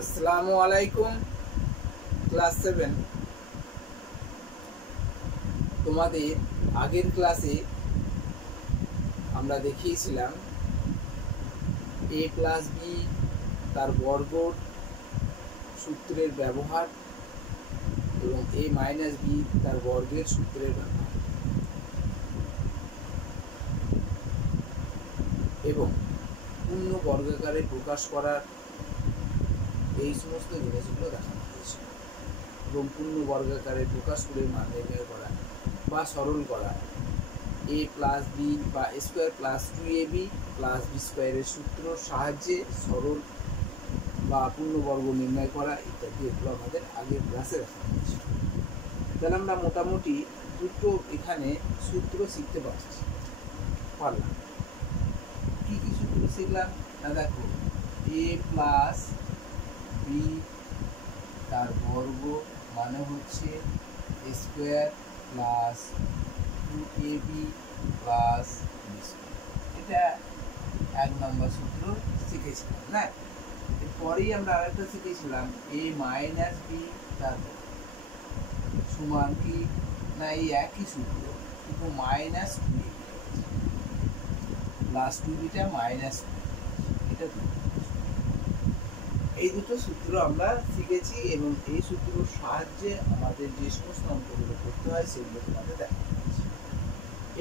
আসসালামু আলাইকুম। ক্লাস 7 তোমাদের আগের ক্লাসে আমরা দেখিয়েছিলাম a প্লাস বি তার বর্গ সূত্রের ব্যবহার এবং a মাইনাস বি তার বর্গের সূত্রের ব্যবহার এবং পূর্ণ বর্গাকারে প্রকাশ করার এই সমস্ত জিনিসগুলো দেখানো হয়েছে এবং পূর্ণ বর্গাকারে প্রকাশ করে মান নির্ণয় করা বা সরল করা a প্লাস বি বা a square plus 2ab plus B স্কোয়ারের সূত্রর সাহায্যে সরল বা পূর্ণবর্গ নির্ণয় করা ইত্যাদি এগুলো আমাদের আগের ক্লাসে দেখানো হয়েছে। তাহলে আমরা মোটামুটি দুটো এখানে সূত্র শিখতে পারলাম। কি কি সূত্র শিখলাম না দেখো, a প্লাস বি তার বর্গ মানে হচ্ছে a square plus 2ab plus B square. এটা এক নম্বর সূত্র শিখেছিলাম না। এরপরেই আমরা আরেকটা শিখেছিলাম a মাইনাস বি তার সমান কি না এই একই সূত্র কিন্তু মাইনাস 2ab প্লাস 2bটা মাইনাস 2, এটা এই দুটো সূত্র আমরা শিখেছি এবং এই সূত্রের সাহায্যে আমাদের যে সমস্ত অঙ্কগুলো করতে হয় সেগুলো তোমাদের দেখা যাচ্ছে।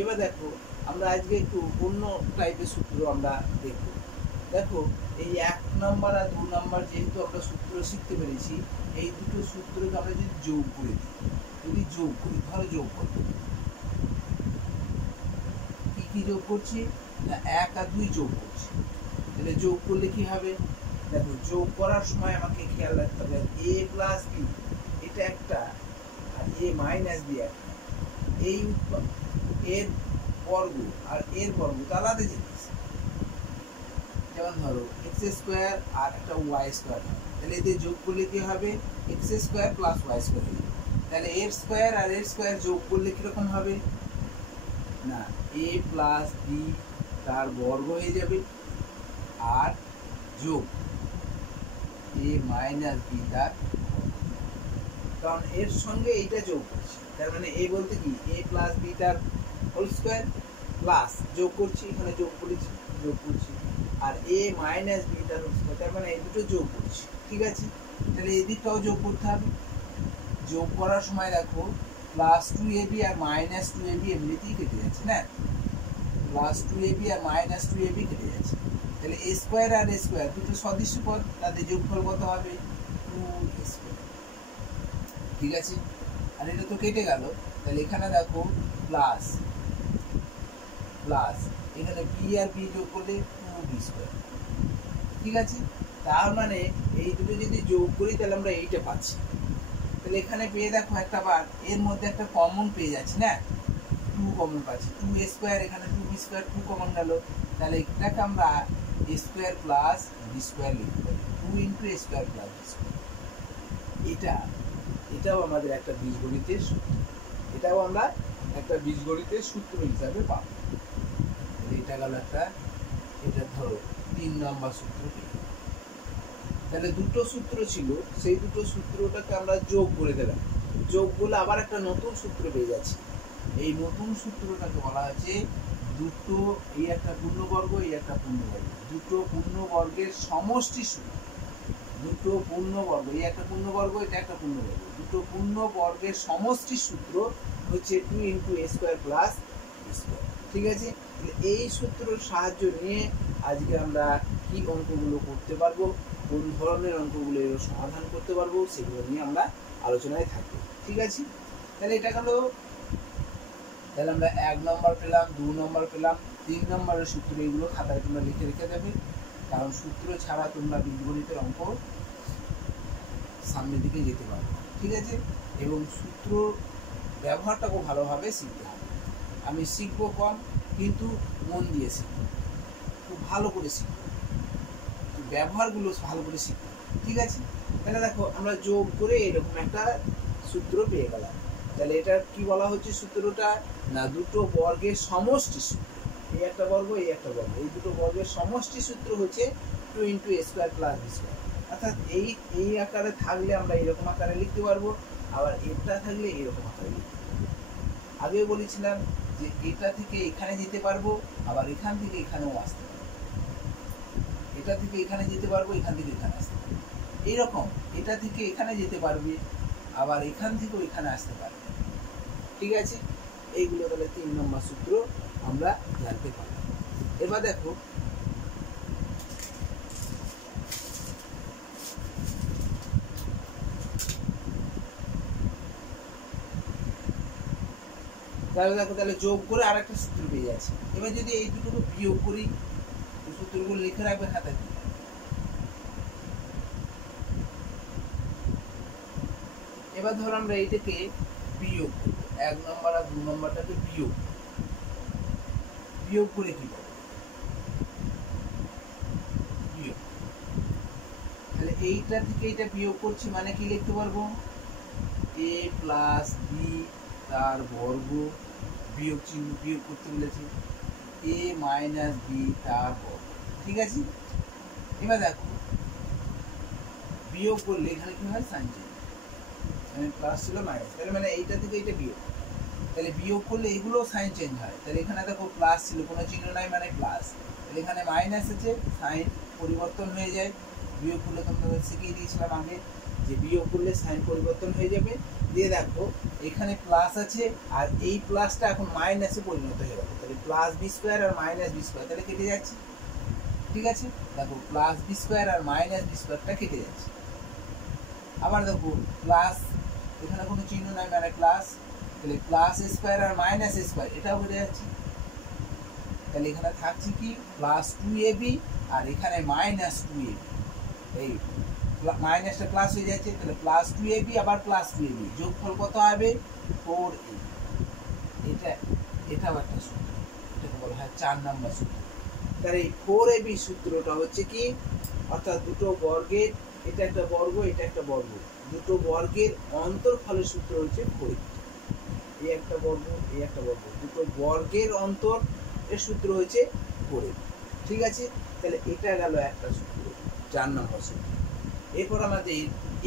এবার দেখো, আমরা আজকে একটু অন্য টাইপের সূত্র আমরা দেখব। দেখো, এই 1 নম্বর আর 2 নম্বর যেহেতু আমরা সূত্র শিখতে পেরেছি, এই দুটো সূত্রকে আমরা যদি যোগ করে দিই, ধরো যোগ করবো, কি যোগ করছি না 1 আর 2 যোগ করছি। তাহলে যোগ করলে কি হবে, দেখো যোগ করার সময় আমাকে খেয়াল রাখতে হবে a প্লাস বি এটা একটা আর a মাইনাস বি একটা, এই এর বর্গ আর এর বর্গ তো আলাদা জিনিস। যেমন ধরো এক্স স্কোয়ার আর একটা ওয়াই স্কোয়ার, তাহলে এদের যোগ করলে কি হবে X square plus Y square. তাহলে এর স্কোয়ার আর এর স্কোয়ার যোগ করলে কিরকম হবে না a প্লাস বি তার বর্গ হয়ে যাবে আর যোগ a মাইনাস বি তার, কারণ এর সঙ্গে এইটা যোগ করছি, তার মানে a বলতে কি a প্লাস বি তার হোল স্কোয়ার প্লাস যোগ করছি, এখানে যোগ করছি আর a মাইনাস বি তার হোল স্কোয়ার, তার মানে এই দুটো যোগ করছি। ঠিক আছে, তাহলে এই দিকটাও যোগ করতে হবে। যোগ করার সময় দেখো প্লাস 2ab আর মাইনাস 2ab এমনিতেই কেটে যাচ্ছে না, প্লাস 2ab আর মাইনাস 2ab কেটে যাচ্ছে। তাহলে a স্কোয়ার আর a স্কোয়ার দুটো সদৃশ্য পদ, তাদের যোগফল কত হবে 2a স্কোয়ার। ঠিক আছে, আর এটা তো কেটে গেল, তাহলে এখানে দেখো প্লাস এখানে বি আর বি যোগ করলে 2b স্কোয়ার। ঠিক আছে, তার মানে এই দুটো যদি যোগ করি তাহলে আমরা এইটা পাচ্ছি। তাহলে এখানে পেয়ে দেখো একটা বার এর মধ্যে একটা কমন পেয়ে যাচ্ছি না, 2 কমন পাচ্ছি, 2a স্কোয়ার, এখানে 2b স্কোয়ার 2 কমন গেল। তাহলে এটাকে আমরা a square plus B square লিখতে পারি, 2 into a square plus B square. এটাও আমাদের একটা বীজগণিতের সূত্র, এটাও আমরা একটা বীজগণিতের সূত্র হিসাবে পাবো। এটা গেল একটা, এটা ধরো 3 নম্বর সূত্র। তাহলে দুটো সূত্র ছিল, সেই দুটো সূত্রটাকে আমরা যোগ করে দিলাম, যোগ করলে আবার একটা নতুন সূত্র পেয়ে যাচ্ছি। এই নতুন সূত্রটাকে বলা হচ্ছে দুটো, এই একটা পূর্ণবর্গ এই একটা পূর্ণবর্গ, দুটো পূর্ণবর্গের সমষ্টি সূত্র। দুটো পূর্ণবর্গ, এই একটা পূর্ণবর্গ এটা একটা পূর্ণবর্গ, দুটো পূর্ণবর্গের সমষ্টি সূত্র হচ্ছে 2 into a square plus B square. ঠিক আছে, এই সূত্রের সাহায্য নিয়ে আজকে আমরা কি অঙ্কগুলো করতে পারবো, কোন ধরনের অঙ্কগুলো সমাধান করতে পারবো, সেগুলো নিয়ে আমরা আলোচনায় থাকবো। ঠিক আছে, তাহলে এটা গেল, তাহলে আমরা 1 নম্বর পেলাম, 2 নম্বর পেলাম, 3 নম্বরের সূত্র এগুলো খাতায় তোমরা লিখে রেখে দেবে, কারণ সূত্র ছাড়া তোমরা বীজগণিতের অঙ্ক সামনের দিকে যেতে পারবে। ঠিক আছে, এবং সূত্র ব্যবহারটাকে ভালোভাবে শিখতে হবে। আমি শিখবো কম কিন্তু মন দিয়ে শিখবো, খুব ভালো করে শিখবো, ব্যবহারগুলো ভালো করে শিখবো। ঠিক আছে, তাহলে দেখো আমরা যোগ করে এরকম একটা সূত্র পেয়ে গেলাম। তাহলে এটা কি বলা হচ্ছে সূত্রটা না দুটো বর্গের সমষ্টি সূত্র, এই একটা বর্গ এই একটা বর্গ, এই দুটো বর্গের সমষ্টি সূত্র হচ্ছে 2 into a square plus B square. অর্থাৎ এই এই আকারে থাকলে আমরা এরকম আকারে লিখতে পারবো, আবার এটা থাকলে এরকম আকারে লিখতে পারবো। আগেও বলেছিলাম যে এটা থেকে এখানে যেতে পারবো, আবার এখান থেকে এখানেও আসতে পারবো, এটা থেকে এখানে যেতে পারবো, এখান থেকে এখানে আসতে পারবো। এইরকম এটা থেকে এখানে যেতে পারবে, আবার এখান থেকেও এখানে আসতে পারবে। ঠিক আছে, এইগুলো তাহলে 3 নম্বর সূত্র আমরা জানতে পারলাম। এবার দেখো তাহলে দেখো, তাহলে যোগ করে আর একটা সূত্র পেয়ে যাচ্ছে। এবার যদি এই দুটো বিয়োগ করি, সূত্রগুলো লিখে রাখবে খাতায়। এবার ধরো আমরা এইটাকে বিয়োগ করবো, 1 নম্বর আর 2 নম্বরটাকে বিয়োগ করে কি পাবো? বিয়োগ। তাহলে এইটা থেকে এইটা বিয়োগ করছি মানে কি লিখতে পারবো? a প্লাস বি তার বর্গ, বিয়োগ চিহ্ন বিয়োগ করতে বলেছে, a মাইনাস বি তার বর্গ। ঠিক আছে, এবার দেখো বিয়োগ করলে এখানে কি হয়? সাইন চেঞ্জ, মানে প্লাস ছিল মাইনাস, তাহলে মানে এইটা থেকে এইটা বিয়োগ, তাহলে বিয়োগ করলে এগুলো সাইন চেঞ্জ হয়। তাহলে এখানে দেখো প্লাস ছিল, কোনো চিহ্ন নাই মানে প্লাস, তাহলে এখানে মাইনাস আছে, সাইন পরিবর্তন হয়ে যায়। বিয়োগ করলে তোমরা শিখিয়ে দিয়েছিলাম আগে যে বিয়োগ করলে সাইন পরিবর্তন হয়ে যাবে। দিয়ে দেখো এখানে প্লাস আছে, আর এই প্লাসটা এখন মাইনাসে পরিণত হয়ে গেল, তাহলে প্লাস বি স্কোয়ার আর মাইনাস বি স্কোয়ার তাহলে কেটে যাচ্ছে। ঠিক আছে, দেখো প্লাস বি স্কোয়ার আর মাইনাস বি স্কোয়ারটা কেটে যাচ্ছে। আবার দেখো প্লাস, এখানে কোনো চিহ্ন নাই মানে প্লাস, তাহলে প্লাস স্কোয়ার আর মাইনাস স্কোয়ার এটাও কেটে যাচ্ছে। তাহলে এখানে থাকছে কি? প্লাস 2ab আর এখানে মাইনাস 2ab, এই মাইনাসটা প্লাস হয়ে যাচ্ছে, তাহলে প্লাস 2ab আবার প্লাস 2ab, যোগফল কত হবে? 4ab। এটাও একটা সূত্র, এটাকে বলা হয় 4 নম্বর সূত্র। তাহলে এই 4ab সূত্রটা হচ্ছে কি? অর্থাৎ দুটো বর্গের, এটা একটা বর্গ এটা একটা বর্গ, দুটো বর্গের অন্তরফলের সূত্র হচ্ছে 4ab। এই একটা বর্গ এই একটা বর্গ, দুটো বর্গের অন্তর এর সূত্র হচ্ছে 4ab। ঠিক আছে, তাহলে এটা গেল একটা সূত্র, 4 নম্বর সূত্র। এরপর আমাদের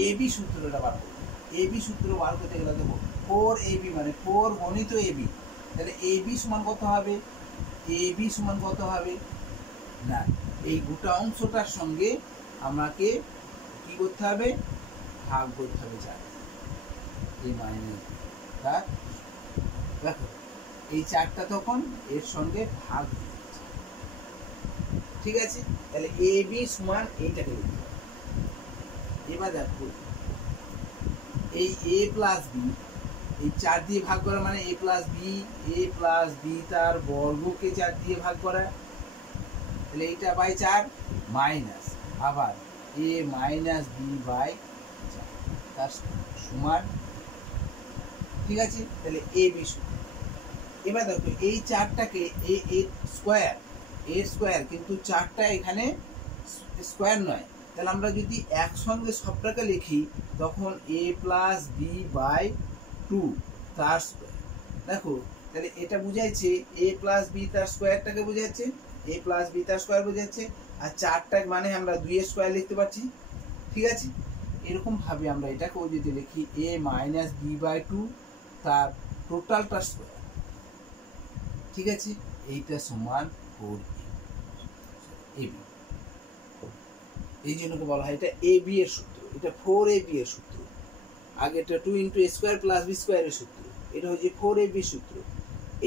এবি সূত্রটা বার করবো। এবি সূত্র বার করতে গেলে দেখো 4ab মানে 4 গণিত ab, তাহলে ab সমান কত হবে? ab সমান কত হবে না, এই গোটা অংশটার সঙ্গে আমাকে কি করতে হবে? ভাগ করতে হবে 4, এই মাইনাস তার, দেখো এই 4টা তখন এর সঙ্গে ভাগ হয়ে যাচ্ছে। ঠিক আছে, তাহলে ab সমান এইটাকে লিখতে হবে। এবার দেখো এই a প্লাস বি, এই 4 দিয়ে ভাগ করা মানে a প্লাস বি তার বর্গকে 4 দিয়ে ভাগ করা, তাহলে এইটা বাই 4 মাইনাস আবার a মাইনাস বি বাই 4 তার সমান। ঠিক আছে, তাহলে a বি সূত্র। এবার দেখো এই 4টাকে a স্কোয়ার, কিন্তু 4টা এখানে স্কোয়ার নয়, তাহলে আমরা যদি একসঙ্গে সবটাকে লিখি তখন a প্লাস বি বাই 2 তার স্কোয়ার। দেখো তাহলে এটা বুঝাইছে a প্লাস বি তার স্কোয়ারটাকে বুঝাচ্ছে, a প্লাস বি তার স্কোয়ার বুঝাচ্ছে, আর 4টা মানে আমরা 2 এর স্কোয়ার লিখতে পারছি। ঠিক আছে, এরকম ভাবে আমরা এটাকেও যদি লিখি a মাইনাস বি বাই 2 তার টোটালটা স্কোয়ার। ঠিক আছে, এইটা সমান 4ab। এই জন্য বলা হয় এটা ab এর সূত্র, এটা 4ab এর সূত্র। আগে এটা 2 × a স্কোয়ার প্লাস বি স্কোয়ারের সূত্র, এটা হচ্ছে 4ab সূত্র।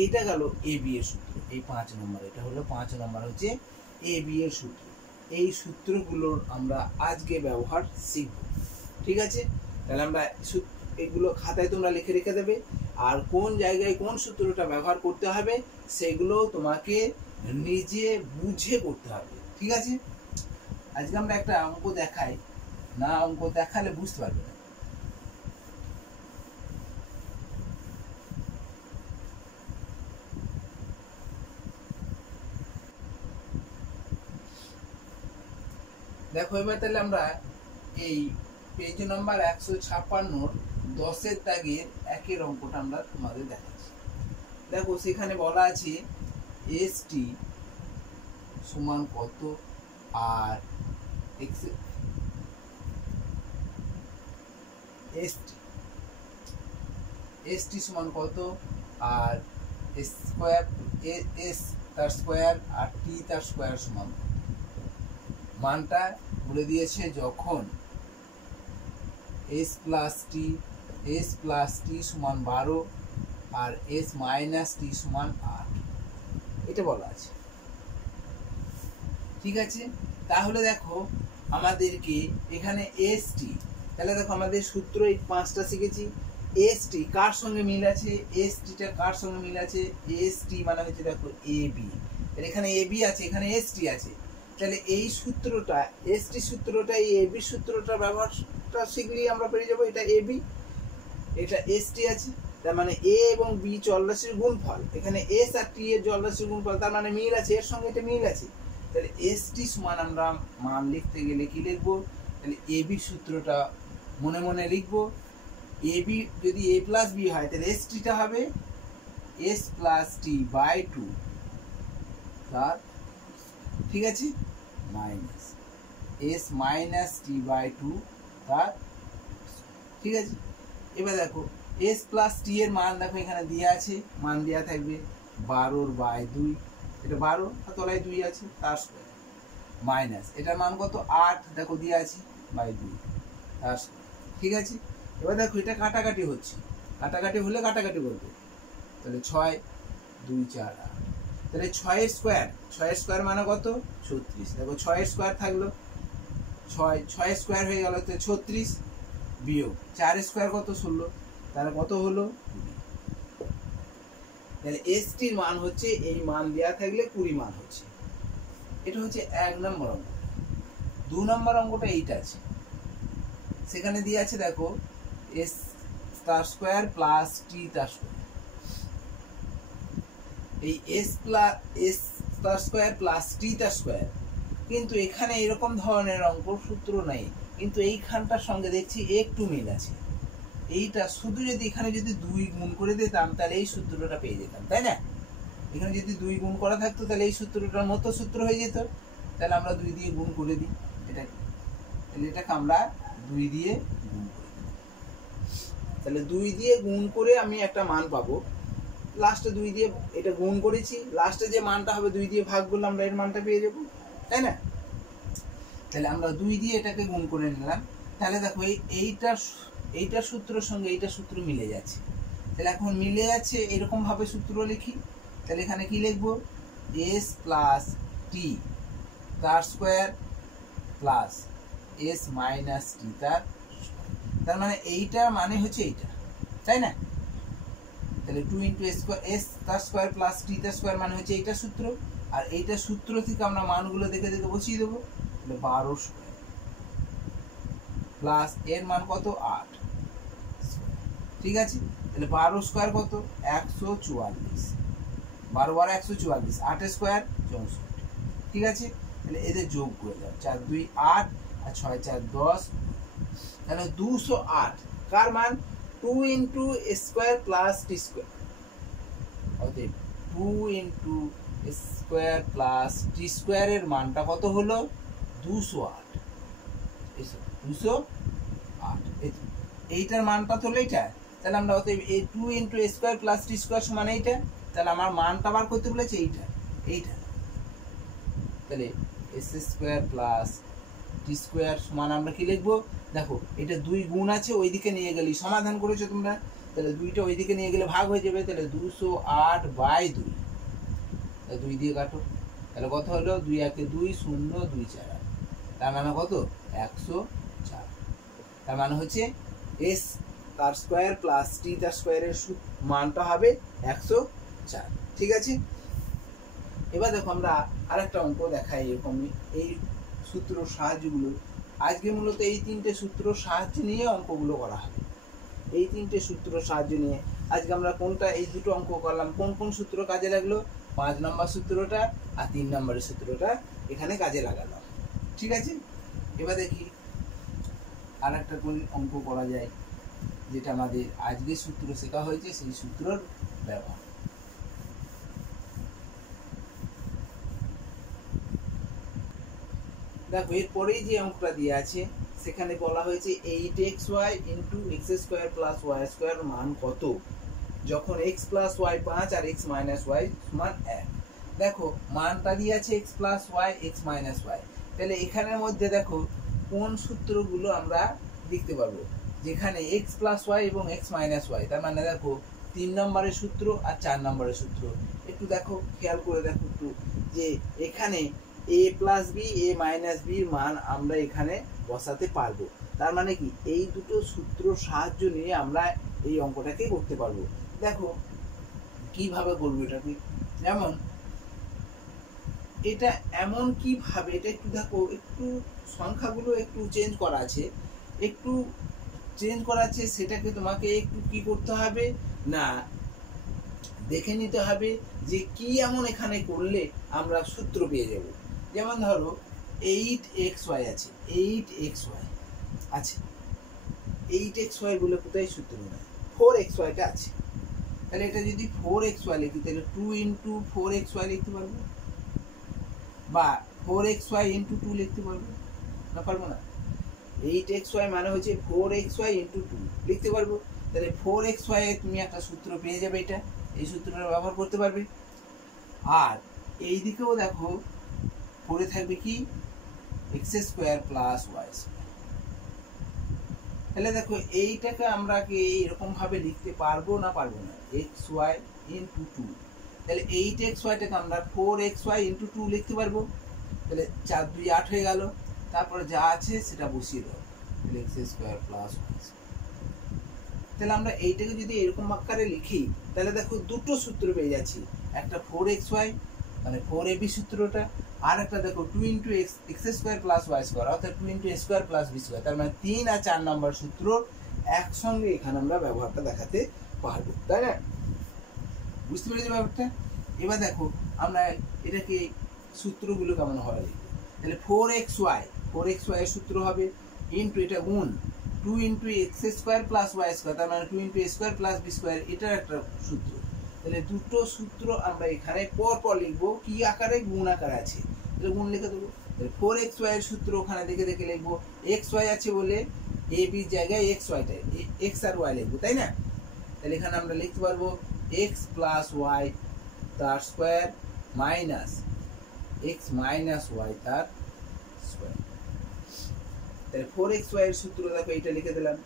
এইটা গেল ab এর সূত্র, এই 5 নম্বর, এটা হলো 5 নম্বর হচ্ছে ab এর সূত্র। এই সূত্রগুলোর আমরা আজকে ব্যবহার শিখব। ঠিক আছে, তাহলে আমরা এগুলো খাতায় তোমরা লিখে রেখে দেবে, আর কোন জায়গায় কোন সূত্রটা ব্যবহার করতে হবে সেগুলো তোমাকে নিজে বুঝে করতে হবে। ঠিক আছে, আজকে আমরা একটা অঙ্ক দেখাই, না অঙ্ক দেখালে বুঝতে পারবে না। দেখো এবার তাহলে আমরা এই পেজ নম্বর 156 10-এর দাগের 1-এর অঙ্কটা আমরা তোমাদের দেখাচ্ছি। দেখো সেখানে বলা আছে এসটি সমান কত আর এক্স এস টি সমান কত, আর এস স্কোয়ার এস তার স্কোয়ার আর টি তার স্কোয়ার সমান মানটা বলে দিয়েছে যখন এস প্লাস টি সমান 12 আর এস মাইনাস টি সমান 8, এটা বলা আছে। ঠিক আছে, তাহলে দেখো আমাদেরকে এখানে এস টি, তাহলে দেখো আমাদের সূত্র এই 5টা শিখেছি। এস টি কার সঙ্গে মিল আছে, এস টিটা কার সঙ্গে মিল আছে, এস টি মানে হচ্ছে দেখো এ বি, এখানে এ বি আছে, এখানে এস টি আছে, তাহলে এই সূত্রটা এস টি সূত্রটা এই এ বি সূত্রটা ব্যবহারটা শিখলেই আমরা পেয়ে যাবো। এটা এ বি, এটা এস টি আছে, তার মানে এ এবং বি চলরাশির গুণফল, এখানে এস আর টি এর চলরাশির গুণফল, তার মানে মিল আছে, এর সঙ্গে এটা মিল আছে। তাহলে এস টি সমান আমরা মান লিখতে গেলে কি লিখবো, তাহলে এ বি সূত্রটা মনে মনে লিখবো। এ বি যদি এ প্লাস বি হয় তাহলে এস টিটা হবে এস প্লাস টি বাই 2 তার, ঠিক আছে, minus S minus T by 2 তার, ঠিক আছে। এবার দেখো এস প্লাস টি এর মান দেখো এখানে দেওয়া আছে, মান দেওয়া থাকবে 12/2, এটা 12 আর তলায় 2 আছে তার স্কয়ার, মাইনাস এটার মান কত 8 দেখো দেওয়া আছে বাই 2 তার স্কয়ার, ঠিক আছে। এবার দেখো এটা কাটাকাটি হচ্ছে, কাটাকাটি হলে কাটাকাটি বলবে, তাহলে 6 2 4 8, তাহলে 6 এর স্কয়ার মানে কত 36, দেখো 6 এর স্কয়ার থাকলো 6 এর স্কয়ার হয়ে গেল তো 36 বিয়োগ 4 এর স্কয়ার কত 16, তাহলে কত হলো 20। তাহলে এস টির মান হচ্ছে এই মান দেওয়া থাকলে 20 মান হচ্ছে, এটা হচ্ছে 1 নম্বর অঙ্ক। 2 নম্বর অঙ্কটা এইটা আছে, সেখানে দিয়ে আছে দেখো এস তার স্কয়ার প্লাস টি তার স্কয়ার, এই এস তার স্কয়ার প্লাস টি তার স্কয়ার, কিন্তু এখানে এরকম ধরনের অঙ্ক সূত্র নাই, কিন্তু এইখানটার সঙ্গে দেখছি একটু মিল আছে। এইটা শুধু যদি এখানে যদি 2 গুণ করে দিতাম তাহলে এই সূত্রটা পেয়ে যেতাম, তাই না? এখানে যদি 2 গুণ করা থাকতো তাহলে এই সূত্রটার মতো সূত্র হয়ে যেত, তাহলে আমরা 2 দিয়ে গুণ করে দিই, তাহলে এটাকে আমরা 2 দিয়ে গুণ করে দিই, তাহলে 2 দিয়ে গুণ করে আমি একটা মান পাবো, লাস্টে 2 দিয়ে এটা গুণ করেছি, লাস্টে যে মানটা হবে 2 দিয়ে ভাগ করলে আমরা এর মানটা পেয়ে যাবো, তাই না? তাহলে আমরা 2 দিয়ে এটাকে গুণ করে নিলাম, তাহলে দেখো এইটার সূত্রের সঙ্গে এইটার সূত্র মিলে যাচ্ছে, তাহলে এখন মিলে যাচ্ছে এরকম ভাবে সূত্র লিখি, তাহলে এখানে কি লিখবো এস প্লাস টি তার স্কয়ার প্লাস এস মাইনাস টি তার মানে এইটা মানে হচ্ছে এইটা, তাই না? তাহলে 2 ইন্টু এস তার স্কয়ার প্লাস টি তার স্কয়ার মানে হচ্ছে এইটা সূত্র, আর এইটা সূত্র থেকে আমরা মানগুলো দেখে দেখে বসিয়ে দেবো, তাহলে 12 স্কয়ার প্লাস এর মান কত 8, ঠিক আছে। তাহলে 12 স্কয়ার কত 144, 12 বার 144, 8 স্কয়ার 64, ঠিক আছে। তাহলে এদের যোগ করে দাও, 4 2 8 আর 6 4 10, তাহলে 208 কার মান 2 ইন্টু স্কয়ার প্লাস টি স্কয়ার, অতএব 2 ইন্টু স্কয়ার প্লাস টি স্কয়ার এর মানটা কত হলো 208, 208 এইটার মানটা তো এইটা, তাহলে আমরা অতএব এই 2 ইন্টু স্কয়ার প্লাস টি স্কয়ার সমান এইটা, তাহলে আমার মানটা বার করতে বলেছে এইটা, তাহলে এস স্কয়ার প্লাস টি স্কয়ার সমান আমরা কি লিখবো, দেখো এটা 2 গুণ আছে, ওইদিকে নিয়ে গেলে সমাধান করেছো তোমরা, তাহলে 2টা ওইদিকে নিয়ে গেলে ভাগ হয়ে যাবে, তাহলে 208 বাই 2, 2 দিয়ে কাটো, তাহলে কত হলো 2 1 2 0 2 4, তার মানে কত 104, তার মানে হচ্ছে এস তার স্কয়ার প্লাস টি তার স্কয়ারের মানটা হবে 104, ঠিক আছে। এবার দেখো আমরা আরেকটা অঙ্ক দেখাই এরকমই, এই সূত্র সাহায্যগুলো আজকে মূলত এই 3টে সূত্র সাহায্য নিয়ে অঙ্কগুলো করা হবে, এই 3টে সূত্র সাহায্য নিয়ে আজকে আমরা কোনটা এই দুটো অঙ্ক করলাম, কোন কোন সূত্র কাজে লাগলো, 5 নম্বর সূত্রটা আর 3 নম্বরের সূত্রটা এখানে কাজে লাগালাম, ঠিক আছে। এবার দেখি আর একটা কোন অঙ্ক করা যায় যেটা আমাদের আজকে সূত্র শেখা হয়েছে সেই সূত্রর ব্যবহার। দেখো এরপরেই যে অঙ্কটা দিয়ে আছে সেখানে বলা হয়েছে 8xy into X square plus Y square মান কত যখন এক্স প্লাস ওয়াই 5 আর এক্স মাইনাস ওয়াই সমান 1। দেখো মানটা দিয়ে আছে X plus Y X minus Y, তাহলে এখানের মধ্যে দেখো কোন সূত্রগুলো আমরা লিখতে পারবো, যেখানে এক্স প্লাস ওয়াই এবং এক্স মাইনাস ওয়াই, তার মানে দেখো 3 নম্বরের সূত্র আর 4 নম্বরের সূত্র। একটু দেখো, খেয়াল করে দেখো একটু, যে এখানে এ প্লাস বি এ মাইনাস বির মান আমরা এখানে বসাতে পারবো। তার মানে কি এই দুটো সূত্র সাহায্য নিয়ে আমরা এই অঙ্কটাকে করতে পারবো। দেখো কিভাবে করবো এটাকে, যেমন এটা এমন কিভাবে, এটা একটু দেখো, একটু সংখ্যাগুলো একটু চেঞ্জ করা আছে, একটু চেঞ্জ করা আছে, সেটাকে তোমাকে একটু কি করতে হবে না দেখে নিতে হবে যে কি এমন এখানে করলে আমরা সূত্র পেয়ে যাব। যেমন ধরো 8xy আছে, 8xy আছে, 8xy বলে কোথায় সূত্র নেই, 4xy টা আছে, তাহলে এটা যদি 4xy লিখি তাহলে 2 ইন্টু 4xy লিখতে পারবো, বা 4xy ইন্টু 2 লিখতে পারবো না, পারবো না? 8xy মানে হচ্ছে 4xy ইন্টু 2 লিখতে পারবো। তাহলে 4xy এ তুমি একটা সূত্র পেয়ে যাবে, এটা এই সূত্রটা ব্যবহার করতে পারবে। আর এই দিকেও দেখো পড়ে থাকবে কি X square plus Y square. তাহলে দেখো এইটাকে আমরা কি এরকম ভাবে লিখতে পারবো না পারবো না, এক্স ওয়াই ইন্টু 2, তাহলে 8xy টাকে আমরা 4xy ইন্টু 2 লিখতে পারবো। তাহলে 4 2 8 হয়ে গেল, তারপরে যা আছে সেটা বসিয়ে দাও, তাহলে X square plus Y square. তাহলে আমরা এইটাকে যদি এরকম আকারে লিখি তাহলে দেখো দুটো সূত্র পেয়ে যাচ্ছি, একটা 4xy মানে 4ab সূত্রটা, আর একটা দেখো 2 into X square plus Y square, অর্থাৎ 2 into X square plus B square. তার মানে 3 আর 4 নম্বর সূত্র একসঙ্গে এখানে আমরা ব্যবহারটা দেখাতে পারবো, তাই না? বুঝতে পেরেছি ব্যাপারটা? এবার দেখো আমরা এটাকে সূত্রগুলো কেমন হয় লিখবো। তাহলে 4xy এর সূত্র হবে ইন্টু এটা গুণ 2 into X square plus Y square, তার মানে 2 into A square plus B square, এটার একটা সূত্র। তাহলে দুটো সূত্র আমরা এখানে পর পর লিখবো, কি আকারে, গুণ আকারে আছে, তাহলে গুণ লিখে দেবো। তাহলে 4xy এর সূত্র ওখানে দেখে দেখে লিখবো, xy আছে বলে এ বির জায়গায় xy-টা এক্স আর ওয়াই লিখবো, তাই না? তাহলে এখানে আমরা লিখতে পারবো এক্স প্লাস ওয়াই তার square minus X minus Y তার স্কোয়ার। তাহলে 4xy এর সূত্র দেখো এইটা লিখে দিলাম,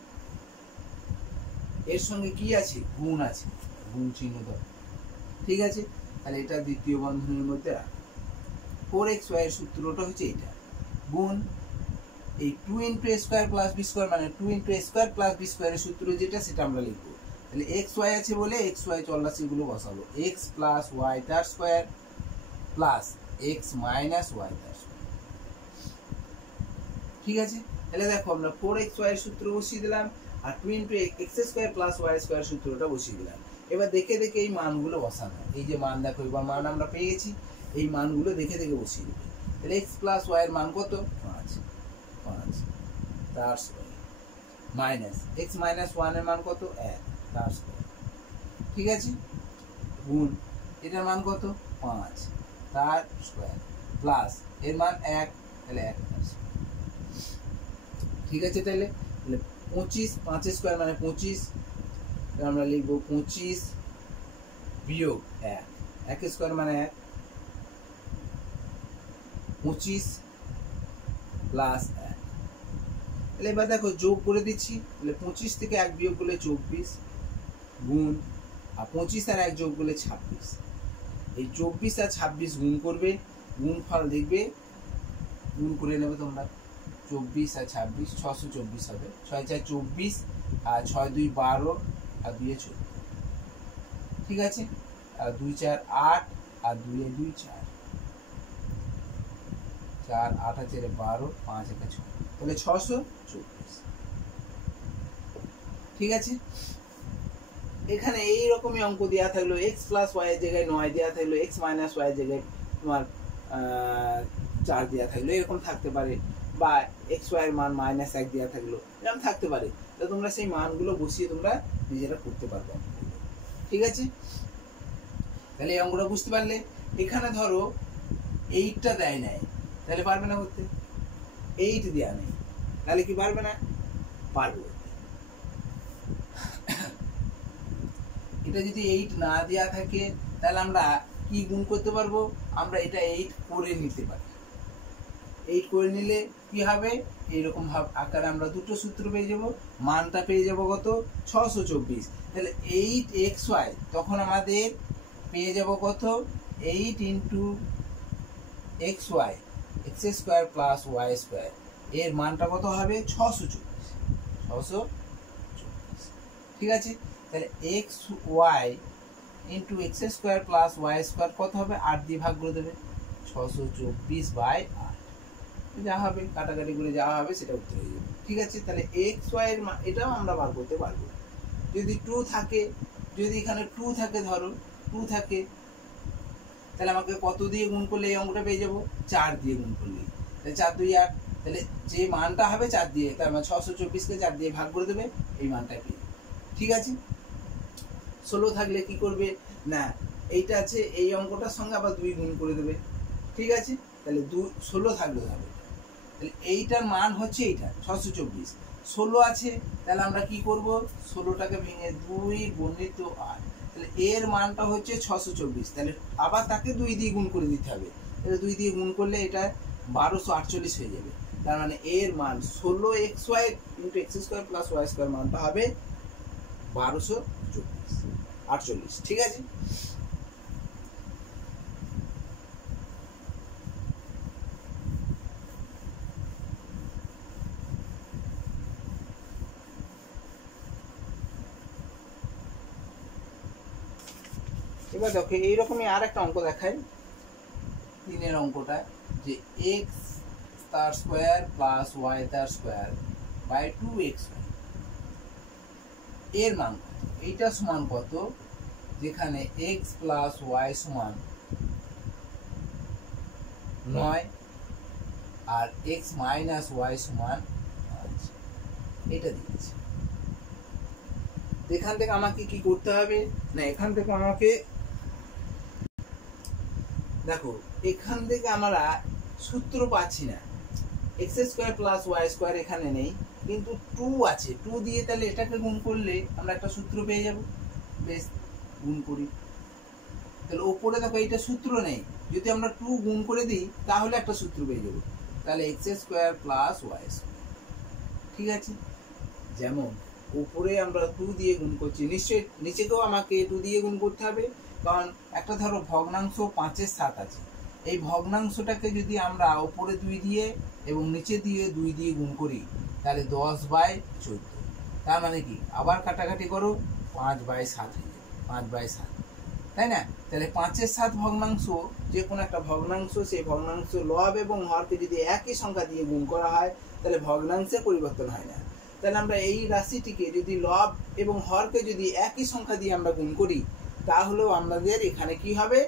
এর সঙ্গে কি আছে, গুণ আছে, গুণ চিহ্ন দাও, ঠিক আছে? তাহলে এটা দ্বিতীয় বন্ধনীর মধ্যে রাখ। 4xy এর সূত্রটা হচ্ছে এটা, গুণ এই 2 into A square plus B square, মানে 2 into A square plus B স্কোয়ারের সূত্র যেটা, সেটা আমরা লিখবো। তাহলে xy আছে বলে xy চলরাশিগুলো বসাবো, এক্স প্লাস ওয়াই তার square plus X minus Y তার স্কোয়ার, ঠিক আছে? তাহলে দেখো আমরা 4xy এর সূত্র বসিয়ে দিলাম, আর 2 into X square plus Y square সূত্রটা বসিয়ে দিলাম। এবার দেখে দেখে এই মানগুলো বসানো, এই যে মান দেখো, এবার মান আমরা পেয়ে গেছি, এই মানগুলো দেখে দেখে বসিয়ে দেবে। তাহলে এক্স প্লাস ওয়াই এর মান কত, 5 তার স্কোয়ার, মাইনাস এক্স মাইনাস 1 এর মান কত, 1 তার স্কোয়ার, ঠিক আছে? গুণ এটার মান কত, 5 তার স্কোয়ার, প্লাস এর মান 1, তাহলে 1 তার স্কোয়ার, ঠিক আছে? তাহলে 25, 5 স্কোয়ার মানে 25, আমরা লিখবো 25 বিয়োগ 1, 1 স্কোয়ার মানে 1, 25 প্লাস 1। তাহলে এবার দেখো যোগ করে দিচ্ছি, তাহলে 25 থেকে 1 বিয়োগ করলে 24, গুণ আর 25 আর 1 যোগ করলে 26, এই 24 আর 26 গুণ করবে, গুণফল দেখবে, গুণ করে নেবে তোমরা, 24 আর 26 624 হবে, 6 4 24 আর 6 2 12 আর 2 14, ঠিক আছে? আর 2 4 8 আর 2 2 4, 4 8 4 12 5 1 6, তাহলে 624, ঠিক আছে? এখানে এই রকমই অঙ্ক দেওয়া থাকলো, এক্স প্লাস ওয়াই এর জায়গায় 9 দেওয়া থাকলো, এক্স মাইনাস ওয়াই এর জায়গায় তোমার 4 দেওয়া থাকলো, এরকম থাকতে পারে, বা এক্স ওয়াই এর মান -1 দেওয়া থাকলো, এরকম থাকতে পারে। তো তোমরা সেই মানগুলো বসিয়ে তোমরা নিজেরা করতে পারবে, ঠিক আছে? তাহলে এই অঙ্কটা বুঝতে পারলে। এখানে ধরো 8টা দেয় নাই, তাহলে পারবে না করতে, 8 দেওয়া নেই, তাহলে কি পারবে না? পারবে। এটা যদি 8 না দেওয়া থাকে তাহলে আমরা কি গুণ করতে পারবো? আমরা এটা 8 করে নিতে পারি। 8 করে নিলে কি হবে? এইরকম আকারে আমরা দুটো সূত্র পেয়ে যাব। মানটা পেয়ে যাব কত? 624। তাহলে 8xy তখন আমাদের পেয়ে যাব কত? 8 into xy x square plus Y square, এর মানটা কত হবে? 624। ঠিক আছে, তাহলে X Y into X square plus Y square কত হবে? 8 দিয়ে ভাগ করে দেবে, 624/8 যা হবে কাটাকাটি করে যা হবে সেটা উত্তর হয়ে যাবে। ঠিক আছে, তাহলে এক্স ওয়াই এর মান এটাও আমরা বার করতে পারবো। যদি 2 থাকে, যদি এখানে 2 থাকে, ধরো 2 থাকে, তাহলে আমাকে কত দিয়ে গুণ করলে এই অঙ্কটা পেয়ে যাবো? 4 দিয়ে গুণ করলে। তাহলে 4 2 8, তাহলে যে মানটা হবে 4 দিয়ে, তার মানে 624কে 4 দিয়ে ভাগ করে দেবে, এই মানটা পেয়ে যাবে। ঠিক আছে, 16 থাকলে কি করবে না, এইটা আছে এই অঙ্কটার সঙ্গে আবার 2 গুণ করে দেবে। ঠিক আছে, তাহলে 16 থাকলে হবে, তাহলে এইটার মান হচ্ছে এইটা 624। 16 আছে, তাহলে আমরা কি করব? 16টাকে ভেঙে 2 গুণিত 8, তাহলে এর মানটা হচ্ছে 624। তাহলে আবার তাকে 2 দিয়ে গুণ করে দিতে হবে, তাহলে 2 দিয়ে গুণ করলে এটা 1248 হয়ে যাবে। তার মানে এর মান 16xy into X square plus Y square মানটা হবে 1248। ঠিক আছে, এবার দেখো এইরকমই আর একটা অঙ্ক দেখাই, 3 অঙ্কটা, যে এক্স তার স্কোয়ার প্লাস ওয়াই তার স্কোয়ার বাই 2x এর মান এইটা সমান কত? যেখানে এক্স প্লাস ওয়াই সমান 9 আর এক্স মাইনাস ওয়াই সমান 5, এটা দিয়েছে। এখান থেকে আমাকে কি করতে হবে না, এখান থেকে আমাকে দেখো, এখান থেকে আমরা সূত্র পাচ্ছি না। X square plus Y square এখানে নেই, কিন্তু 2 আছে, 2 দিয়ে তাহলে এটাকে গুণ করলে আমরা একটা সূত্র পেয়ে যাব। বেশ, গুণ করি, তাহলে ওপরে দেখো এইটা সূত্র নেই, যদি আমরা 2 গুণ করে দিই তাহলে একটা সূত্র পেয়ে যাব। তাহলে X square plus Y square. ঠিক আছে, যেমন উপরে আমরা 2 দিয়ে গুণ করছি, নিশ্চয়ই নিচেকেও আমাকে 2 দিয়ে গুণ করতে হবে, কারণ একটা ধরো ভগ্নাংশ 5-এর 7 আছে, এই ভগ্নাংশটাকে যদি আমরা উপরে 2 দিয়ে এবং নিচে দিয়ে 2 দিয়ে গুণ করি তাহলে 10/14। তার মানে কি, আবার কাটাকাটি করো, 5/7 হয়ে যাবে, 5/7, তাই না? তাহলে 5-এর 7 ভগ্নাংশ, যে কোনো একটা ভগ্নাংশ, সেই ভগ্নাংশ লব এবং হরকে যদি একই সংখ্যা দিয়ে গুণ করা হয় তাহলে ভগ্নাংশে পরিবর্তন হয় না। তাহলে আমরা এই রাশিটিকে যদি লব এবং হরকে যদি একই সংখ্যা দিয়ে আমরা গুণ করি তাহলেও আমাদের এখানে কি হবে,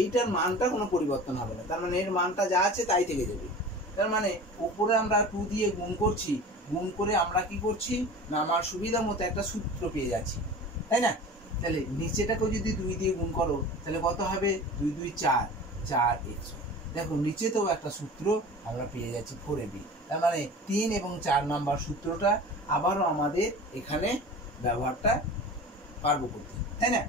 এইটার মানটা কোনো পরিবর্তন হবে না, তার মানে এর মানটা যা আছে তাই থেকে যাবে। তার মানে উপরে আমরা 2 দিয়ে গুণ করছি, গুণ করে আমরা কি করছি না, আমার সুবিধা মতো একটা সূত্র পেয়ে যাচ্ছি, তাই না? তাহলে নিচেটাকেও যদি 2 দিয়ে গুণ করো তাহলে কত হবে? 2 2 4, 4x। দেখো নিচেতেও একটা সূত্র আমরা পেয়ে যাচ্ছি 4ab। তার মানে 3 এবং 4 নাম্বার সূত্রটা আবারও আমাদের এখানে ব্যবহারটা পারবো করতে, তাই না?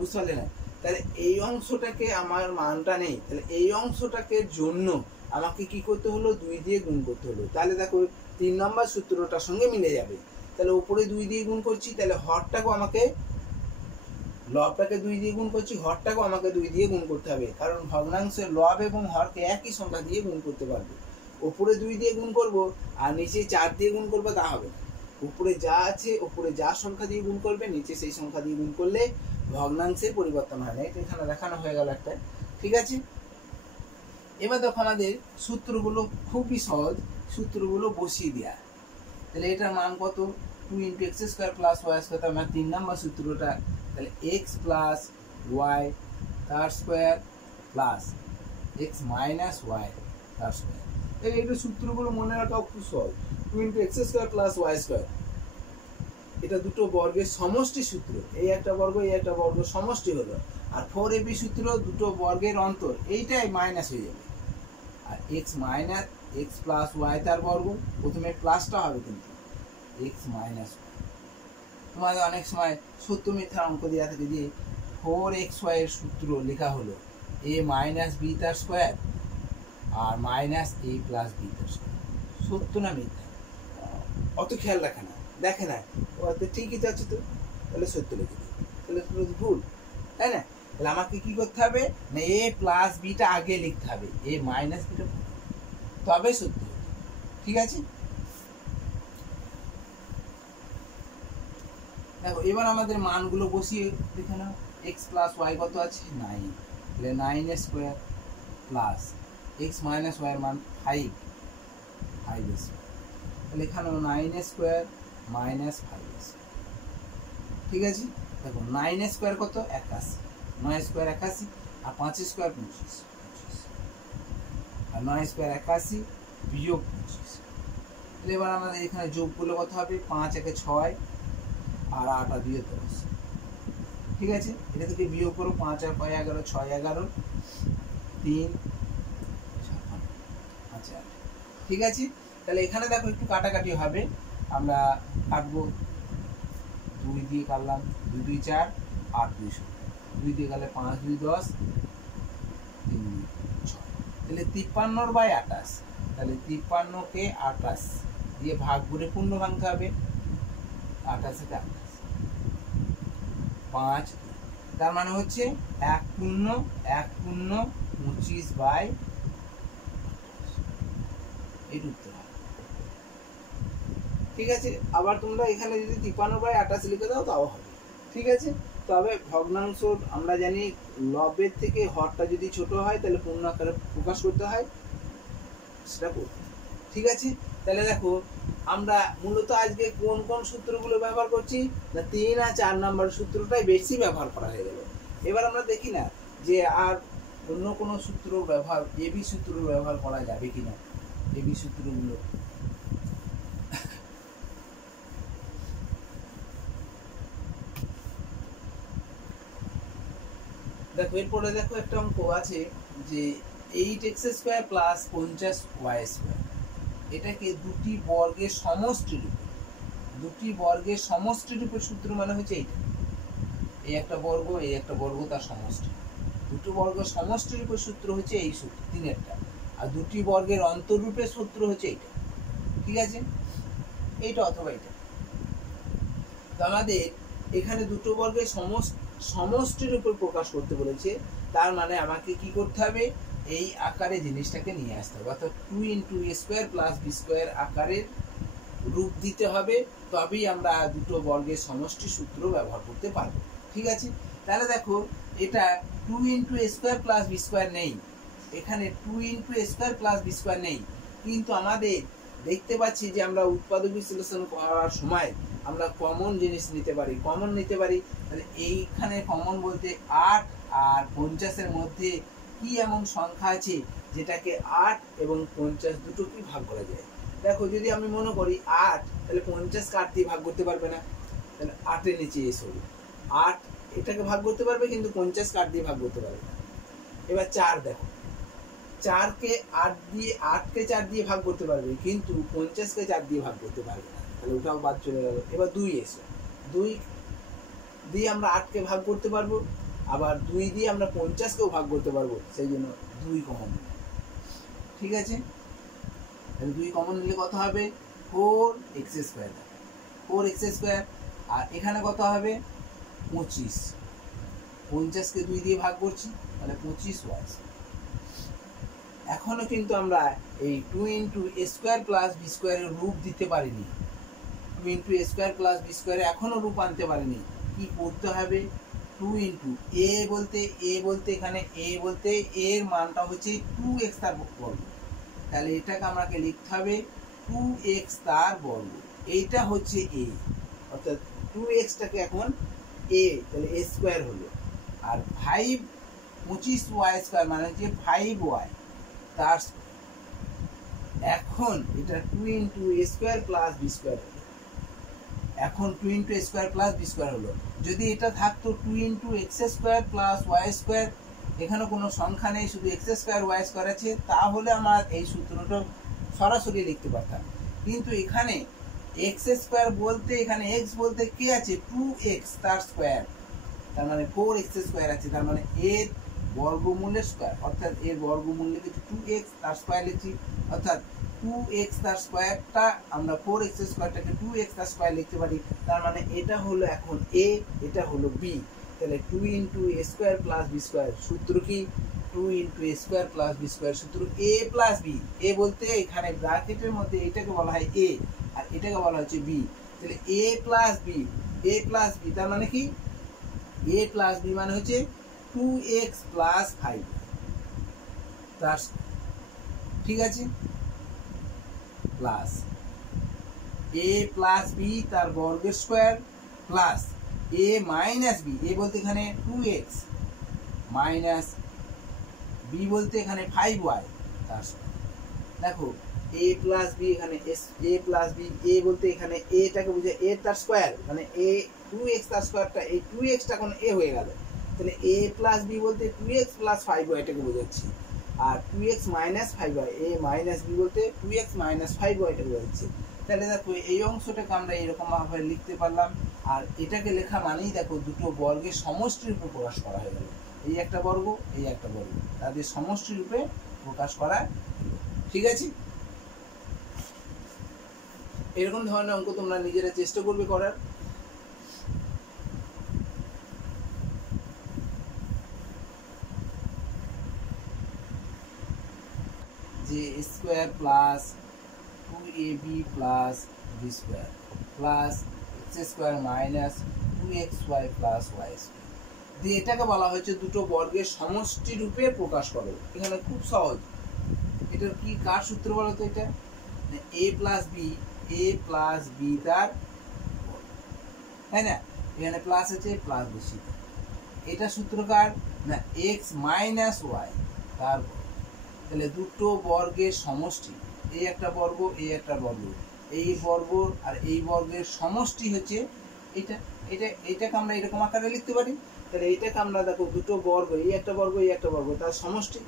বুঝতে পারলে না? তাহলে এই অংশটাকে আমার মানটা নেই, তাহলে এই অংশটাকে জন্য আমাকে কি করতে হলো? 2 দিয়ে গুণ করতে হলো। তাহলে দেখো 3 নম্বর সূত্রটার সঙ্গে মিলে যাবে। তাহলে উপরে 2 দিয়ে গুণ করছি, তাহলে হরটাকেও আমাকে, লবটাকে 2 দিয়ে গুণ করছি, হরটাকেও আমাকে 2 দিয়ে গুণ করতে হবে, কারণ ভগ্নাংশের লব এবং হরকে একই সংখ্যা দিয়ে গুণ করতে পারবো। উপরে 2 দিয়ে গুণ করব আর নিচে 4 দিয়ে গুণ করবো, তা হবে না। উপরে যা আছে, উপরে যা সংখ্যা দিয়ে গুণ করবে, নিচে সেই সংখ্যা দিয়ে গুণ করলে ভগ্নাংশের পরিবর্তন হয় না। এটা এখানে দেখানো হয়ে গেল একটা। ঠিক আছে, এবার দেখো আমাদের সূত্রগুলো খুবই সহজ, সূত্রগুলো বসিয়ে দেওয়া। তাহলে এটার মান কত? 2 × x square plus Y square, তার মানে 3 নম্বর সূত্রটা, তাহলে এক্স প্লাস ওয়াই তার square plus X minus Y তার স্কোয়ার। তাহলে এইটা সূত্রগুলো মনে রাখাও খুব সহজ। 2 × x square plus Y square, এটা দুটো বর্গের সমষ্টি সূত্র, এই একটা বর্গ এই একটা বর্গ সমষ্টি হলো, আর 4ab সূত্র দুটো বর্গের অন্তর, এইটাই মাইনাস হয়ে যাবে। আর x minus x plus Y তার বর্গ, প্রথমে প্লাসটা হবে কিন্তু এক্স মাইনাস ওয়াই। তোমাদের অনেক সময় সত্য মিথ্যার অঙ্ক দেওয়া থাকে যে 4xy এর সূত্র লেখা হলো a মাইনাস বি তার স্কোয়ার আর মাইনাস a প্লাস বি তার স্কোয়ার। সত্য না মিথ্যা অত খেয়াল রাখে না, দেখে না, ওতে ঠিকই যাচ্ছে তো, তাহলে সত্য লিখে দিই, তাহলে ভুল, তাই না? তাহলে আমাকে কি করতে হবে না এ প্লাস বিটা আগে লিখতে হবে, এ মাইনাস বিটা তবে সত্য হবে। ঠিক আছে, দেখো এবার আমাদের মানগুলো বসিয়ে দেখে নাও। এক্স প্লাস ওয়াই কত আছে 9, তাহলে 9 square plus X minus Y এর মান 5 স্কোয়ার, তাহলে এখানেও 9 স্কোয়ার মাইনাস 5 স্কোয়ার। ঠিক আছে, দেখো 9 স্কোয়ার কত 81, 9 স্কোয়ার 81 আর 5 স্কোয়ার 25, আর 9 স্কোয়ার 81 বিয়োগ 25। তাহলে এবার আমাদের এখানে যোগ করলে কত হবে 5 একে 6 আর 8 আর 2 10। ঠিক আছে, এটা থেকে বিয়োগ করো 5 আর 5 11, 6 11 3 5 8। ঠিক আছে, তাহলে এখানে দেখো একটু কাটাকাটি হবে, আমরা কাটবো 2 দিয়ে কাটলাম 2 2 4 8 2 2 দিয়ে গেলে 5 2 10 3 6, তাহলে 53/28, তাহলে 53 কে 28 দিয়ে ভাগ করে পূর্ণ ভাঙতে হবে, 28 থেকে 28 5, তার মানে হচ্ছে 1 পূর্ণ 25/, এই উত্তর হবে। ঠিক আছে, আবার তোমরা এখানে যদি 53/28 লিখে দাও তাও হবে। ঠিক আছে, তবে ভগ্নাংশ আমরা জানি লবের থেকে হরটা যদি ছোট হয় তাহলে পূর্ণ আকারে প্রকাশ করতে হয়, সেটা করতে। ঠিক আছে, তাহলে দেখো আমরা মূলত আজকে কোন কোন সূত্রগুলো ব্যবহার করছি না 3 আর 4 নাম্বার সূত্রটাই বেশি ব্যবহার করা হয়ে গেল। এবার আমরা দেখি না যে আর অন্য কোনো সূত্র ব্যবহার, এবি সূত্র ব্যবহার করা যাবে কিনা। এবি সূত্রগুলো দেখো, এরপরে দেখো একটা অঙ্ক আছে যে 8x² প্লাস 50y², এটাকে দুটি বর্গের সমষ্টি রূপে সূত্র মানে হচ্ছে এইটা, এই একটা বর্গ এই একটা বর্গ তার সমষ্টি, দুটো বর্গের সমষ্টি রূপের সূত্র হচ্ছে এই সূত্র 3-টা, আর দুটি বর্গের অন্তররূপের সূত্র হচ্ছে এইটা। ঠিক আছে, এইটা অথবা এইটা। তো আমাদের এখানে দুটো বর্গের সমষ্টির উপর প্রকাশ করতে বলেছে, তার মানে আমাকে কি করতে হবে এই আকারে জিনিসটাকে নিয়ে আসতে হবে, অর্থাৎ 2 × a² + b² আকারের রূপ দিতে হবে, তবেই আমরা দুটো বর্গের সমষ্টি সূত্র ব্যবহার করতে পারবো। ঠিক আছে, তাহলে দেখো এটা 2 × a² + b² নেই, এখানে 2 × a² + b² নেই, কিন্তু আমাদের দেখতে পাচ্ছি যে আমরা উৎপাদক বিশ্লেষণ করার সময় আমরা কমন জিনিস নিতে পারি, তাহলে এইখানে কমন বলতে 8 আর 50-এর মধ্যে কি এমন সংখ্যা আছে যেটাকে 8 এবং 50 দুটো কি ভাগ করা যায়। দেখো যদি আমি মনে করি 8, তাহলে 50 কে 8 দিয়ে ভাগ করতে পারবে না, তাহলে 8 এর নিচে এসো, 8 এটাকে ভাগ করতে পারবে কিন্তু 50 কে 8 দিয়ে ভাগ করতে পারবে না। এবার 4 দেখো, 4 কে 8 কে 4 দিয়ে ভাগ করতে পারবে কিন্তু 50 কে 4 দিয়ে ভাগ করতে পারবে না, তাহলে ওটাও বাদ চলে গেল। এবার 2 এসো, 2 দিয়ে আমরা 8 কে ভাগ করতে পারবো, আবার 2 দিয়ে আমরা 50 কেও ভাগ করতে পারবো, সেই জন্য 2 কমন। ঠিক আছে, তাহলে 2 কমন নিলে কত হবে 4x², 4x², আর এখানে কত হবে 25, 50 কে 2 দিয়ে ভাগ করছি তাহলে 25y। এখনো কিন্তু আমরা এই 2 × a² + b² এর রূপ দিতে পারিনি, 2 × a² + b² এখনো রূপ আনতে পারিনি। কি করতে হবে 2 × a বলতে এখানে a বলতে এর মানটা হচ্ছে 2x তার বর্গ, তাহলে এটাকে আমাকে লিখতে হবে 2x তার বর্গ, এইটা হচ্ছে a, অর্থাৎ 2x টাকে এখন a, তাহলে a² হলো, আর 25y² মানে হচ্ছে 5y তার। এখন এটা 2 × a² + b² হলো, এখন 2 × a² + b² হলো। যদি এটা থাকতো 2 × x² + y², এখানে কোনো সংখ্যা নেই, শুধু এক্স স্কোয়ার ওয়াই স্কোয়ার আছে, তাহলে আমার এই সূত্রটা সরাসরি লিখতে পারতাম। কিন্তু এখানে এক্স স্কোয়ার বলতে এখানে এক্স বলতে কি আছে, 2x তার স্কোয়ার, তার মানে 4x স্কোয়ার আছে, তার মানে এর বর্গমূলের স্কোয়ার, অর্থাৎ এর বর্গমূল লিখেছি 2x তার স্কোয়ার লিখছি, অর্থাৎ 2x তার স্কোয়ারটা আমরা 4x স্কোয়ারটাকে 2x তার স্কোয়ার লিখতে পারি। তার মানে এটা হলো এখন a, এটা হলো b। তাহলে 2 into A square plus B square, সূত্র কি 2 into A square plus B square, সূত্র a প্লাস বি। এ বলতে এখানে ব্র্যাকেটের মধ্যে এটাকে বলা হয় a আর এটাকে বলা হচ্ছে b। তাহলে a plus B, a plus B তার মানে কি, a প্লাস বি মানে হচ্ছে 2x প্লাস 5 তার, ঠিক আছে, প্লাস a প্লাস বি তার বর্গের square plus a minus B, a বলতে এখানে 2x মাইনাস b বলতে এখানে 5y তার স্কোয়ার। দেখো a প্লাস বি এখানে a প্লাস বি, a বলতে এখানে এটাকে বুঝে a তার স্কোয়ার, মানে a 2x তার স্কোয়ারটা, এই 2x টা এখন a হয়ে গেল। তাহলে a প্লাস বি বলতে 2x প্লাস 5y এটাকে বোঝাচ্ছি, আর 2x minus 5y, a minus B বলতে 2x মাইনাস 5y এটাকে বোঝাচ্ছি। তাহলে দেখো এই অংশটাকে আমরা এরকম ভাবে লিখতে পারলাম। আর এটাকে লেখা মানেই দেখো দুটো বর্গের সমষ্টির রূপে প্রকাশ করা হয়ে গেল, এই একটা বর্গ এই একটা বর্গ, তাদের সমষ্টি রূপে প্রকাশ করা, ঠিক আছে। এরকম ধরনের অঙ্ক তোমরা নিজেরা চেষ্টা করবে করার। যে square plus 2ab plus B square plus X square minus 2xy plus Y square, দিয়ে এটাকে বলা হয়েছে দুটো বর্গের সমষ্টি রূপে প্রকাশ করো। এখানে খুব সহজ, এটার কি কার সূত্র বলো তো, এটা a plus B, a plus B তার, তাই না, এখানে প্লাস আছে প্লাস বেশি, এটা সূত্রকার না x মাইনাস ওয়াই তার। তাহলে দুটো বর্গের সমষ্টি, এই একটা বর্গ এই একটা বর্গ, এই বর্গ আর এই বর্গের সমষ্টি হচ্ছে এটা, এটাকে আমরা এরকম আকারে লিখতে পারি। তাহলে এইটাকে আমরা দেখো দুটো বর্গ, এই একটা বর্গ এই একটা বর্গ, তার সমষ্টি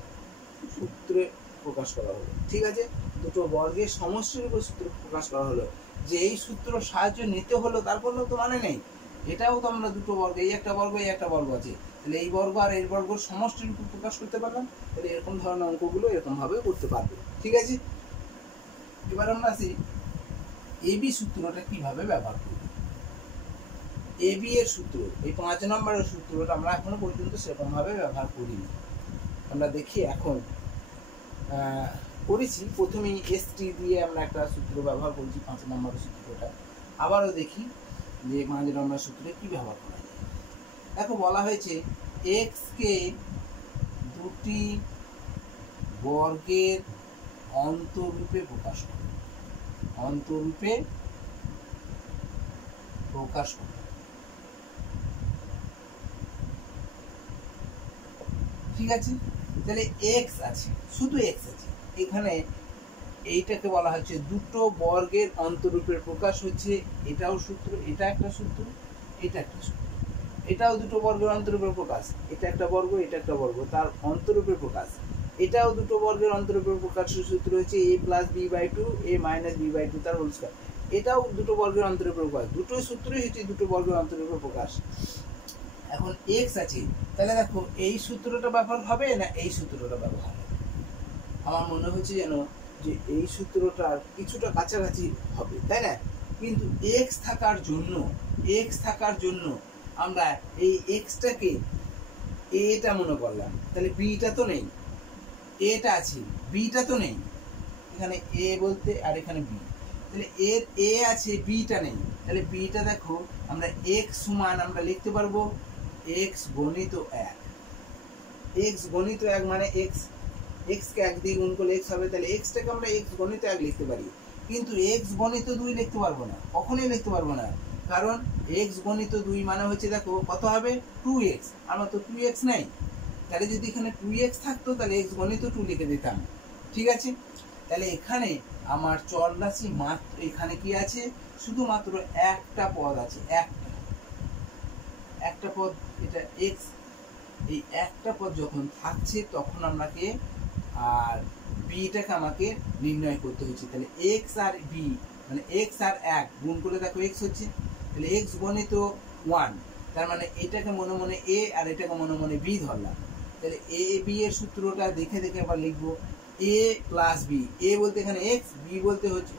সূত্রে প্রকাশ করা হলো, ঠিক আছে। দুটো বর্গের সমষ্টির উপর সূত্র প্রকাশ করা হলো, যে এই সূত্র সাহায্য নিতে হলো তারপর তো মানে নেই, এটাও তো আমরা দুটো বর্গ, এই একটা বর্গ এই একটা বর্গ আছে, তাহলে এই বর্গ আর এই বর্গের সমষ্টির উপর প্রকাশ করতে পারলাম। তাহলে এরকম ধরনের অঙ্কগুলো এরকম ভাবে করতে পারবে, ঠিক আছে। এবার আমরা আসি এবি সূত্রটা কিভাবে ব্যবহার করব। এবি এর সূত্র, এই 5 নম্বরের সূত্রটা আমরা এখনো পর্যন্ত সেরকম ভাবে ব্যবহার করিনি। আমরা দেখি এখন করেছি, প্রথমেই এসটি দিয়ে আমরা একটা সূত্র ব্যবহার করেছি 5 নম্বরের সূত্রটা, আবারও দেখি যে 5 নম্বর সূত্রে কি ব্যবহার করা যায়। দেখো বলা হয়েছে x কে দুটি বর্গের অন্তরূপে প্রকাশ করে, অন্তরূপে প্রকাশ করে, ঠিক আছে। তাহলে x আছে, শুধু x আছে, এখানে এইটাকে বলা হচ্ছে দুটো বর্গের অন্তরূপের প্রকাশ হচ্ছে, এটাও সূত্র, এটা একটা সূত্র, এটা একটা সূত্র, এটাও দুটো বর্গের অন্তরূপের প্রকাশ, এটা একটা বর্গ এটা একটা বর্গ, তার অন্তরূপের প্রকাশ, এটাও দুটো বর্গের অন্তরূপের প্রকাশের সূত্র হচ্ছে a plus B by 2 a minus B by 2 তার হোল স্কয়ার, এটাও দুটো বর্গের অন্তরূপের প্রকাশ, দুটোই সূত্রই হচ্ছে দুটো বর্গের অন্তরূপের প্রকাশ। এখন x আছে, তাহলে দেখো এই সূত্রটা ব্যবহার হবে না এই সূত্রটা ব্যবহার হবে, আমার মনে হচ্ছে যেন যে এই সূত্রটার কিছুটা কাছাকাছি হবে, তাই না। কিন্তু x থাকার জন্য আমরা এই xটাকে এটা মনে করলাম, তাহলে bটা তো নেই, এটা আছে bটা তো নেই, এখানে a বলতে আর এখানে b, তাহলে এর a আছে bটা নেই, তাহলে bটা দেখো আমরা x সমান আমরা লিখতে পারবো x গণিত 1, x গণিত 1 মানে x কে 1 দিয়ে গুণ করলে x হবে, তাহলে x টাকে আমরা x গণিত 1 লিখতে পারি। কিন্তু x গণিত 2 লিখতে পারবো না, কখনোই লিখতে পারবো না, কারণ x গণিত 2 মানে হচ্ছে দেখো কত হবে 2x, আমার তো 2x নাই, তাহলে যদি এখানে 2x থাকতো তাহলে x গণিত 2 লিখে দিতাম, ঠিক আছে। তাহলে এখানে আমার চলরাশি মাত্র এখানে কি আছে, শুধুমাত্র একটা পদ আছে, একটা পদ, এটা x, এই একটা পদ যখন থাকছে তখন আমাকে আর বিটাকে আমাকে নির্ণয় করতে হচ্ছে। তাহলে এক্স আর বি মানে এক্স আর 1 গুণ করে দেখো এক্স হচ্ছে, তাহলে এক্স গণিত 1, তার মানে এটাকে মনে মনে এ আর এটাকে মনে মনে বি ধরলাম। তাহলে এ বি এর সূত্রটা দেখে দেখে আবার লিখবো, এ প্লাস বি, এ বলতে এখানে এক্স, বি বলতে হচ্ছে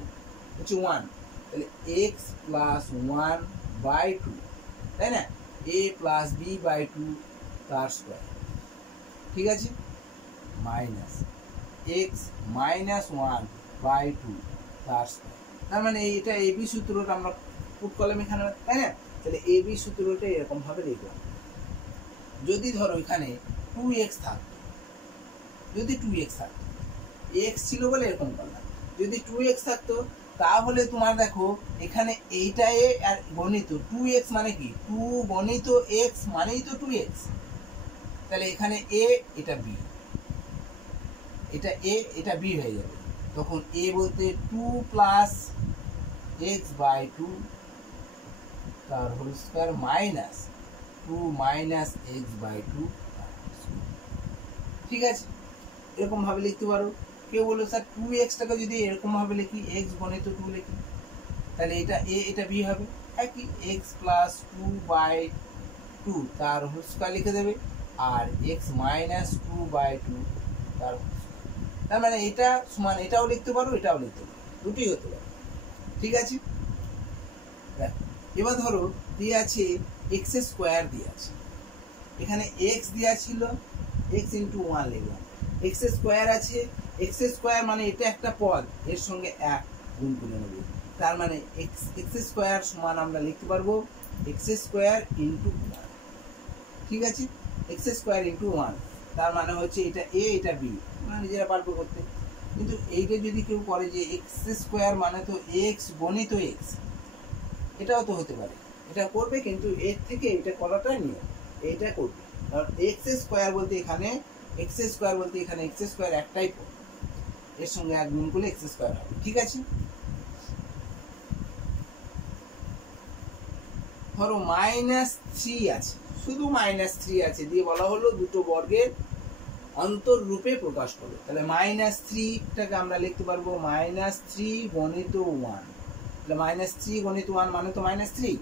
1, তাহলে এক্স প্লাস 1/2, তাই না, এ প্লাস বি বাই 2 তার স্কোয়ার, ঠিক আছে, মাইনাস এক্স মাইনাস 1/2 তার স্কোয়ার। তার মানে এটা এ বি সূত্রটা আমরা পুট করলাম এখানে, তাই না। তাহলে এ বি সূত্রটা এরকম ভাবে লিখলাম। যদি ধরো এখানে 2x থাকতো, যদি 2x থাকতো, x ছিল বলে এরকম করলাম, যদি 2x থাকতো তাহলে তোমার দেখো এখানে এইটা এ আর গণিত 2x মানে কি 2 গণিত x মানেই তো 2x, তাহলে এখানে এ এটা বি, এটা এ এটা বি হয়ে যাবে। তখন এ বলতে 2 প্লাস x/2 তার whole square minus 2 minus x/2, ঠিক আছে, এরকম ভাবে লিখতে পারো। কেউ বললো স্যার 2x টাকে যদি এরকম ভাবে লিখি x গণিত 2 লিখি, তাহলে এটা এ এটা বি হবে, একই x প্লাস 2/2 তার হোল স্কয়ার লিখে দেবে, আর x মাইনাস 2/2 তার, তার মানে এটা সমান এটাও লিখতে পারো এটাও লিখতে পারো, দুটোই হতে পারে, ঠিক আছে। এবার ধরো দিয়ে আছে x স্কয়ার দিয়ে আছে, এখানে x দেওয়া ছিল, x ইন্টু 1 লিখলাম, x স্কয়ার আছে, x স্কয়ার মানে এটা একটা পদ এর সঙ্গে 1 গুণ করে নেব, তার মানে x স্কয়ার সমান আমরা লিখতে পারবো x স্কয়ার ইন্টু 1, ঠিক আছে, x স্কয়ার ইন্টু 1, তার মানে হচ্ছে এটা a এটা b, তোমরা নিজেরা পারবে করতে। কিন্তু এইটা যদি কেউ করে যে x স্কয়ার মানে তো x গণিত x, এটাও তো হতে পারে, এটা করবে, কিন্তু এর থেকে এটা করাটা নিয়ে এইটা করবে, কারণ x স্কয়ার বলতে এখানে x স্কয়ার একটাই পদ, এর সঙ্গে 1 গুণ করলে x স্কয়ার হবে, ঠিক আছে। ধরো -3 আছে, শুধু -3 আছে দিয়ে বলা হলো দুটো বর্গের অন্তর রূপে প্রকাশ করো, তাহলে -3টাকে আমরা লিখতে পারবো -3 গণিত 1, তাহলে -3 গণিত 1 মানে তো -3,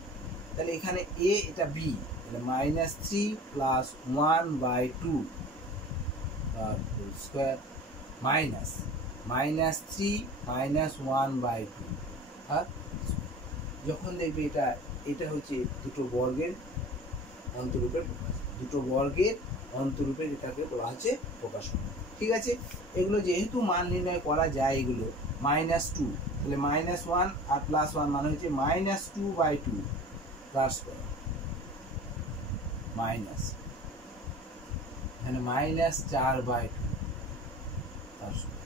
তাহলে এখানে a এটা b, তাহলে -3 প্লাস 1/2 তার হোল স্কয়ার মাইনাস -3 মাইনাস 1/2, আর যখন দেখবে এটা এটা হচ্ছে দুটো বর্গের অন্তরূপে প্রকাশ, দুটো বর্গের অন্তরূপে এটাকে বলা হচ্ছে প্রকাশ, ঠিক আছে। এগুলো যেহেতু মান নির্ণয় করা যায়, এগুলো -2, তাহলে -1 আর +1 মানে হচ্ছে -2/2 তার স্কয়ার, মাইনাস এখানে -4/2 তার স্কয়ার।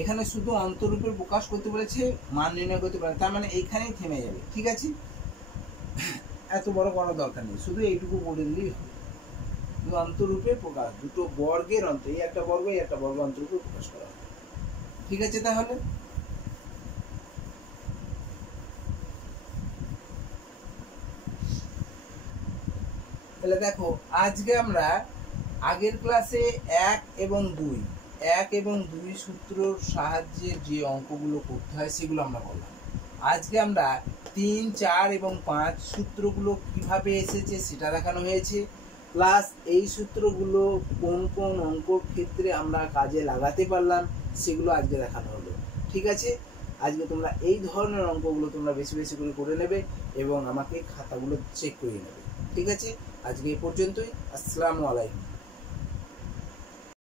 এখানে শুধু অন্তরূপে প্রকাশ করতে বলেছে, মান নির্ণয় করতে পারে, তার মানে এইখানেই থেমে যাবে, ঠিক আছে, এত বড় করার দরকার নেই, শুধু এইটুকু বলে দিলেই হবে, অন্তরূপে প্রকাশ, দুটো বর্গের অন্তর, এই একটা বর্গ এই একটা বর্গ অন্তরূপে প্রকাশ করা হবে, ঠিক আছে। তাহলে দেখো আজকে আমরা আগের ক্লাসে 1 এবং 2 সূত্রর সাহায্যে যে অঙ্কগুলো করতে হয় সেগুলো আমরা করলাম। আজকে আমরা 3, 4 এবং 5 সূত্রগুলো কিভাবে এসেছে সেটা দেখানো হয়েছে, প্লাস এই সূত্রগুলো কোন কোন অঙ্কর ক্ষেত্রে আমরা কাজে লাগাতে পারলাম সেগুলো আজকে দেখানো হলো, ঠিক আছে। আজকে তোমরা এই ধরনের অঙ্কগুলো তোমরা বেশি বেশি করে নেবে এবং আমাকে খাতাগুলো চেক করে নেবে, ঠিক আছে। আজকে এই পর্যন্তই, আসসালামু আলাইকুম।